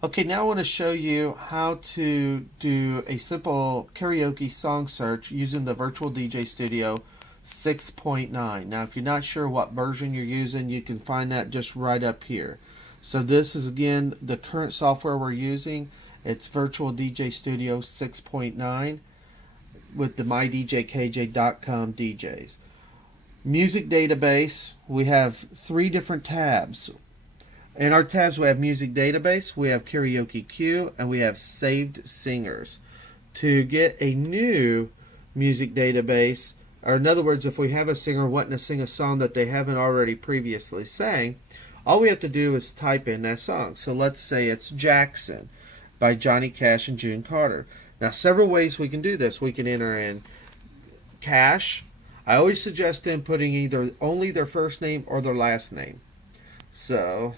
Okay, now I want to show you how to do a simple karaoke song search using the Virtual DJ Studio 6.9. Now, if you're not sure what version you're using, you can find that just right up here. So this is again the current software we're using. It's Virtual DJ Studio 6.9 with the mydjkj.com DJs. Music database, we have three different tabs. In our tabs, we have Music Database, we have Karaoke Queue, and we have Saved Singers. To get a new music database, or in other words, if we have a singer wanting to sing a song that they haven't already previously sang, all we have to do is type in that song. So let's say it's Jackson by Johnny Cash and June Carter. Now, several ways we can do this. We can enter in Cash. I always suggest them putting either only their first name or their last name. So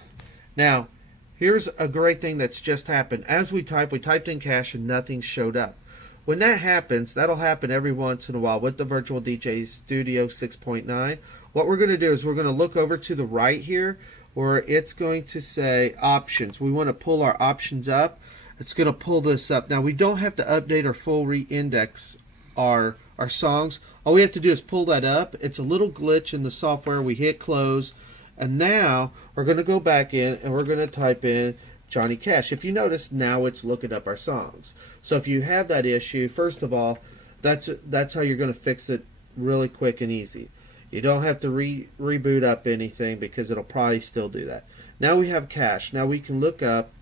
now, here's a great thing that's just happened. As we typed in Cash and nothing showed up. When that happens, that'll happen every once in a while with the Virtual DJ Studio 6.9. What we're going to do is we're going to look over to the right here where it's going to say options. We want to pull our options up. It's going to pull this up. Now, we don't have to update or full re-index our songs. All we have to do is pull that up. It's a little glitch in the software. We hit close. And now we're going to go back in and we're going to type in Johnny Cash. If you notice, now it's looking up our songs. So if you have that issue, first of all, that's how you're going to fix it really quick and easy. You don't have to reboot up anything because it'll probably still do that. Now we have Cash. Now we can look up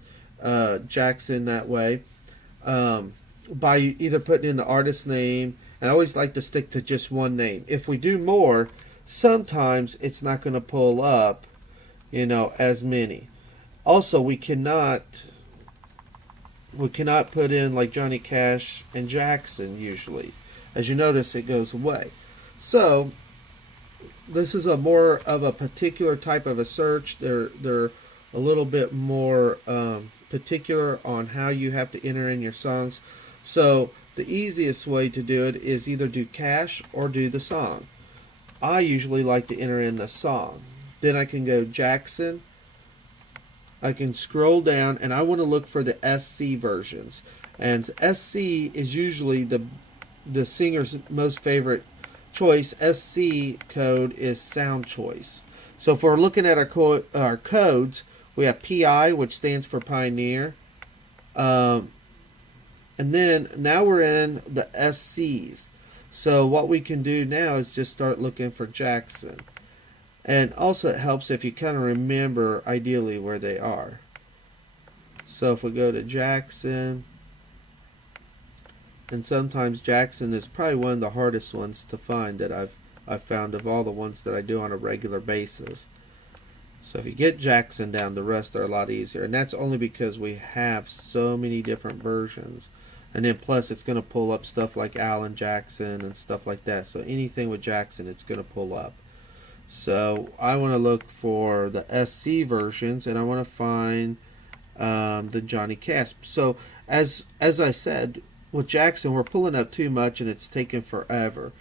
Jackson that way by either putting in the artist name. And I always like to stick to just one name. If we do more, sometimes it's not going to pull up, as many. Also, we cannot put in like Johnny Cash and Jackson usually. As you notice, it goes away. So this is a more of a particular type of a search. They're a little bit more particular on how you have to enter in your songs. So the easiest way to do it is either do Cash or do the song. I usually like to enter in the song. Then I can go Jackson. I can scroll down and I want to look for the SC versions. And SC is usually the singer's most favorite choice. SC code is sound choice. So if we're looking at our codes, we have PI, which stands for Pioneer. And then now we're in the SCs. So what we can do now is just start looking for Jackson. And also it helps if you kind of remember ideally where they are. So if we go to Jackson, and sometimes Jackson is probably one of the hardest ones to find that I've found of all the ones that I do on a regular basis. So if you get Jackson down, the rest are a lot easier. And that's only because we have so many different versions. And then plus it's going to pull up stuff like Alan Jackson and stuff like that. So anything with Jackson, it's going to pull up. So I want to look for the SC versions and I want to find the Johnny Cash. So as I said, with Jackson, we're pulling up too much and it's taking forever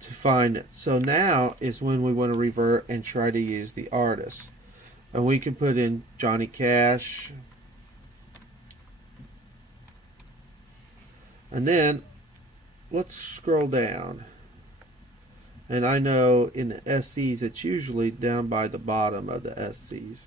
to find it. So now is when we want to revert and try to use the artist. And we can put in Johnny Cash. And then let's scroll down. And I know in the SCs it's usually down by the bottom of the SCs.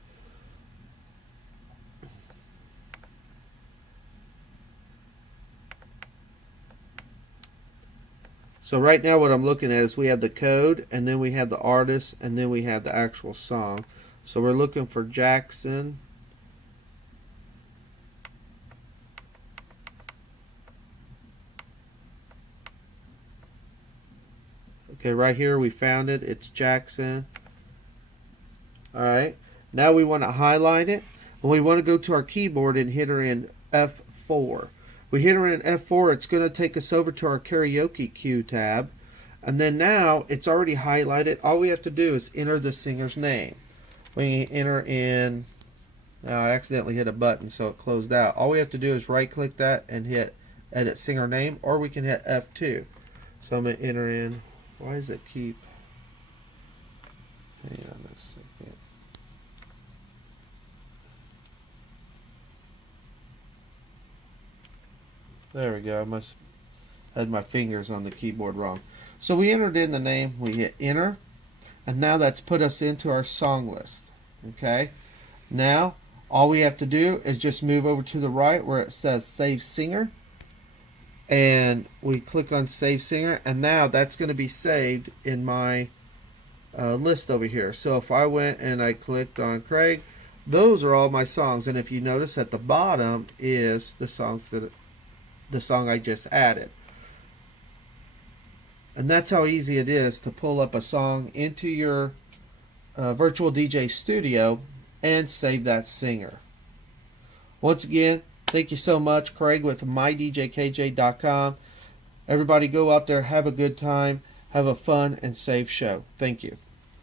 So right now what I'm looking at is we have the code and then we have the artist and then we have the actual song. So we're looking for Jackson. Okay, right here we found it. It's Jackson. Alright, now we want to highlight it. And we want to go to our keyboard and hit her in F4. We hit her in F4, it's going to take us over to our karaoke queue tab. And then now it's already highlighted. All we have to do is enter the singer's name. We enter in, I accidentally hit a button so it closed out. All we have to do is right click that and hit edit singer name, or we can hit F2. So I'm going to enter in, why does it keep, hang on a second. There we go. I must have had my fingers on the keyboard wrong. So we entered in the name, we hit enter, and now that's put us into our song list. Okay? Now, all we have to do is just move over to the right where it says Save Singer, and we click on Save Singer, and now that's going to be saved in my list over here. So if I went and I clicked on Craig, those are all my songs, and if you notice at the bottom is the song I just added. And that's how easy it is to pull up a song into your virtual DJ studio and save that singer. Once again, thank you so much, Craig with mydjkj.com. Everybody go out there, have a good time, have a fun and safe show. Thank you.